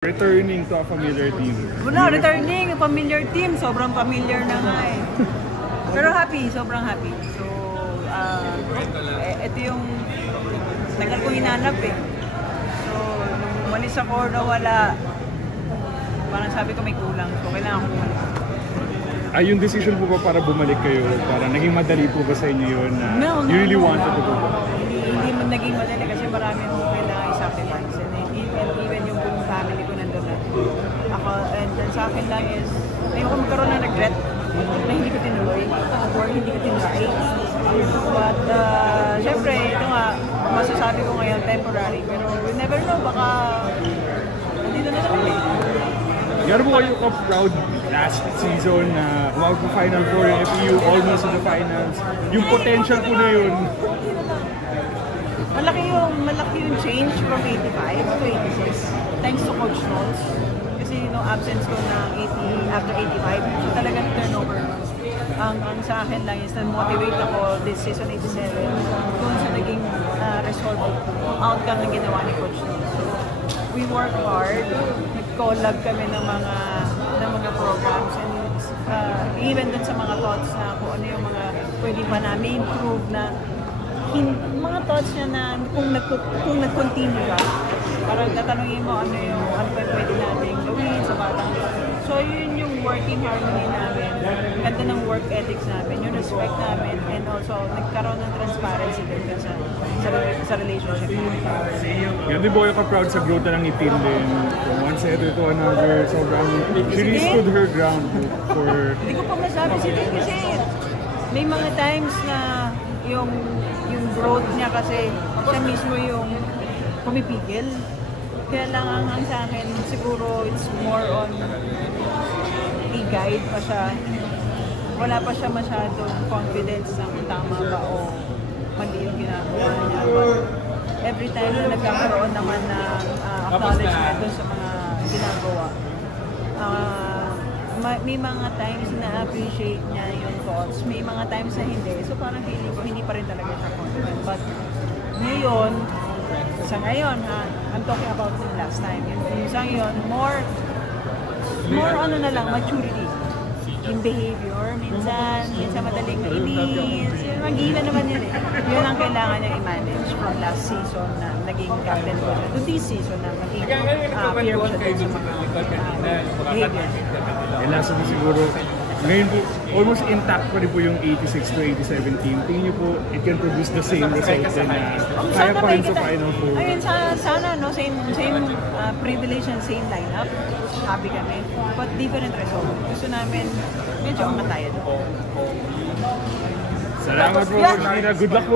Returning to a familiar team. Wala, returning, familiar team. Sobrang familiar na nga eh. Pero happy, sobrang happy. So, ito yung tagal kong hinanap eh. So, nung umalis ako na wala, parang sabi ko may kulang. So, kailangan ko bumalik. Yung decision po ba para bumalik kayo? Para naging madali po ba sa inyo yun? No, you really wanted to go? Hindi naging madali kasi marami akong kailangan i-sacrifice. And even yung buong family ko nandun na. Ako, and then sa akin lang is, ayoko magkaroon ng regret na hindi ko tinuloy or hindi ko tinry. But, syempre, ito nga, masasabi ko ngayon temporary. Pero we never know, baka nandito na naman eh. Gano'n po kayo ka-proud last season na umawag po Final Four, yung FEU almost in the finals. Yung potential po na yun. Malaki yung change from 85 to 86 thanks to Coach Knowles. Kasi absence ko na after 85, so talagang turnover. Ang sa akin lang is na-motivate ako this season 87 kung sa naging result outcome na ginawa ni Coach Knowles. So, we work hard, nag-collab kami ng mga programs and even dun sa mga thoughts na kung ano yung mga pwede pa namin improve na mga thoughts niya na kung nag-continue ka, parang tatanungin mo ano pa pwede natin gawin sa batang. So yun yung working harmony namin, ganda ng work ethics namin, yung respect namin, and also nagkaroon ng transparency din sa relationship namin. Yan din po yung ka-proud sa growth ng team din. From one setter to another, sobrang she really stood her ground for... Hindi ko pa masabi si Tim kasi may mga times na yung growth niya kasi siya mismo yung pumipigil. Kaya lang ang sa akin, siguro it's more on i-guide pa siya. Wala pa siya masyadong confidence na kung tama ba o mali yung ginagawa niya. But every time na nagkakaroon naman na acknowledgement dun sa mga ginagawa, may mga times na appreciate niya yung thoughts, may mga times na hindi. So parang feeling ko, hindi pa rin talaga siya confident. But ngayon, sa ngayon ha, I'm talking about the last time. Yung sa ngayon, more ano na lang, maturity in behavior. Minsan madaling mainis. Mag-iwan naman yun eh. Yun ang kailangan niya i-manage from last season na naging captain ko siya. To this season na naging peer ko siya sa mga behavior. Last na siguro, ngayon po, almost intact pa rin po yung 86 to 87 team. Tingin niyo po, it can produce the same results na kaya pa rin sa Final Four. Ayun, sana, no? Same privilege and same lineup. Happy kami. But different result. Gusto namin, medyo makatayan. Salamat po, Gina. Good luck po.